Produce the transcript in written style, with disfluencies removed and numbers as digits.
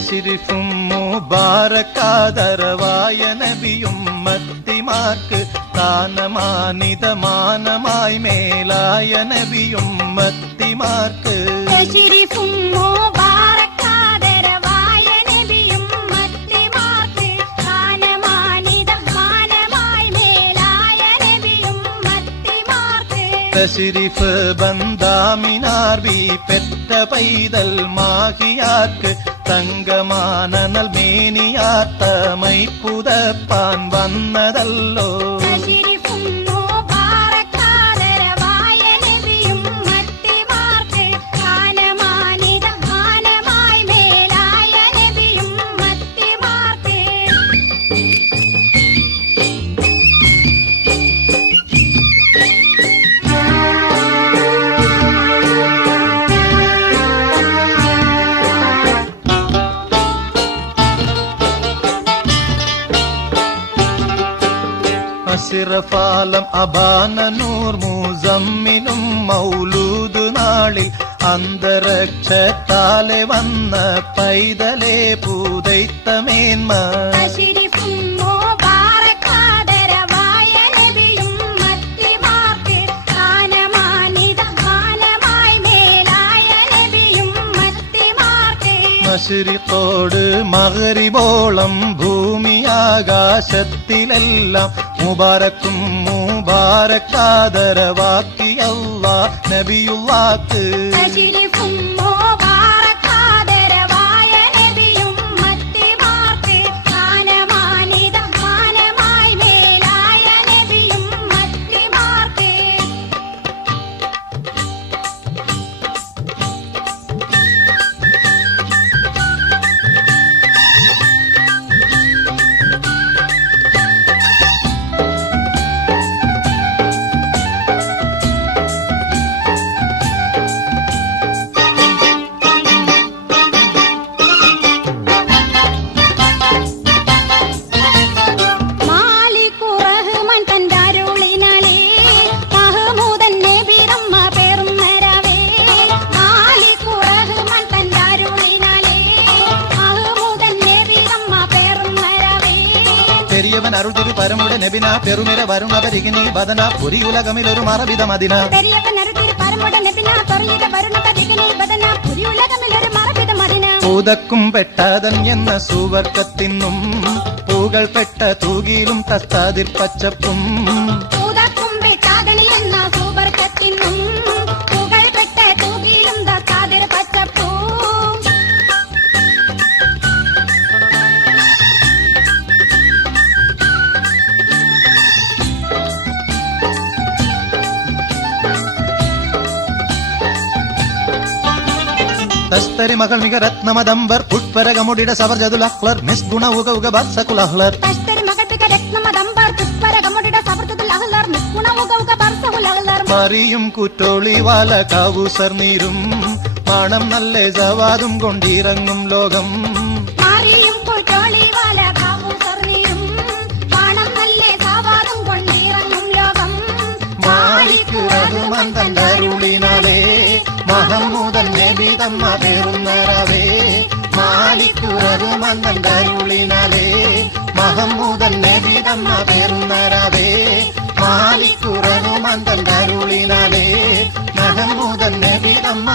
തശ്രീഫും മുബാറക്കാദരവായ നബിയും മത്തിമാർക്ക് താനമാനിതമാനമായി മേലായ നബിയും മത്തിമാർക്ക് തശ്രീഫും മുബാറക്കാദരവായ നബിയും മത്തിമാർക്ക് താനമാനിതമാനമായി മേലായ നബിയും മത്തിമാർക്ക് തശ്രീഫ് ബന്ദാമിനാർ ബി പെറ്റ പൈതൽ മാഹിയാർക്ക് തങ്കമാനൽ മേനിയാത്തമൈ പുതപ്പാൻ വന്നതല്ലോ തശ്രീഫും മുബാറക്കാദരവായ നബിയും മത്തിമാർക്ക് താനമാനിതമാനമായി മേലായ നബിയും മത്തിമാർക്ക് അസിറഫാലം അബാനനൂർ മുസമ്മിനും മൗലൂദ് നാളിൽ അന്തരക്ഷത്താലെ വന്ന പൈതലേ പൂതൈത്തമേന്മ തശ്രീഫും മുബാറക്കാദരവായ നബിയും മത്തിമാർക്ക് താനമാനിതമാനമായി മേലായ നബിയും മത്തിമാർക്ക് മശ്രിഖോട് മഗ്രിബോളം ഭൂമിയാകാശത്തിലെല്ലാം മുബാരക്കും മുബാരക്കാദരവാക്കിയല്ലാ നബിയുള്ളാക്ക് തശ്രീഫും മുബാറക്കാദരവായ നബിയും മത്തിമാർക്ക് താനമാനിതമാനമായി മേലായ നബിയും മത്തിമാർക്ക് മാലിക്കുറഹ്മാൻ തന്റരുളിനാലേ മഹ്മൂദൻ നബി റമ്മ പേറുന്നരവേ മാലിക്കുറഹ്മാൻ തന്റരുളിനാലേ മഹ്മൂദൻ നബി റമ്മ പേറുന്നരവേ പെരിയവൻ അരുൾ തിരു പരമുടെ നബിന പെരുമിര വരുണവരികിനി ബദന പുരിയുലകമിലൊരു മറവിത മദിന പെരിയവനരുതിൽ പരമുട നബിന തൊറിയിട വരുണതരികിനി ബദന പുരിയുലകമിലൊരു മറവിത മദിന പൂതക്കും പെട്ടാതൻ എന്ന സുവർക്കത്തിനും പൂകൾ പെട്ട തൂകിലും തസ്താതിർ പച്ചപ്പും പൂതക്കും വെട്ടാതണി എന്ന സൂപർക്കത്തിനും പുകൾപ്പെട്ട തൂകിലും ദക്കാതിർ പച്ചപ്പൂ തസ്തരി മകൾ മിക രത്നമദംബർ പുഷ്പരകമുടിയുടെ സവർജതുൽ അഹ്ലർ നിസ്ഗുണ ഉക ഉക ബർസകുൽ അഹ്ലർ തശ്തരി മകൾപ്പിക രത്നമദംബർ പുഷ്പരകമുടിയുടെ സവർത്തുൽ അഹ്ലർ നിസ്ഗുണമുഖ ബർസഹുൽ അഹ്ലർ മറിയും കുറ്റോളി വാല കാവൂസർ നീരും മണം നല്ല സവാദും കൊണ്ടിറങ്ങും ലോകം മാറിയും കുറ്റോളി വാല കാവൂസർനിയും പാണം നല്ല സാവാദം കൊണ്ടിറങ്ങും ലോകം മാലിക് റഹ്മാൻ തന്റെ അരുളിനാലേ മഹമ്മൂദൻ നബി തമ്മ പേറുന്നരവേ മാലിക് റഹ്മാൻ തന്റെ അരുളിനാലേ മഹമ്മൂദൻ നബി തമ്മ പേറുന്നരവേ മാലിക് റഹ്മാൻ തന്റെ അരുളിനാലേ മഹമ്മൂദൻ നബി തമ്മ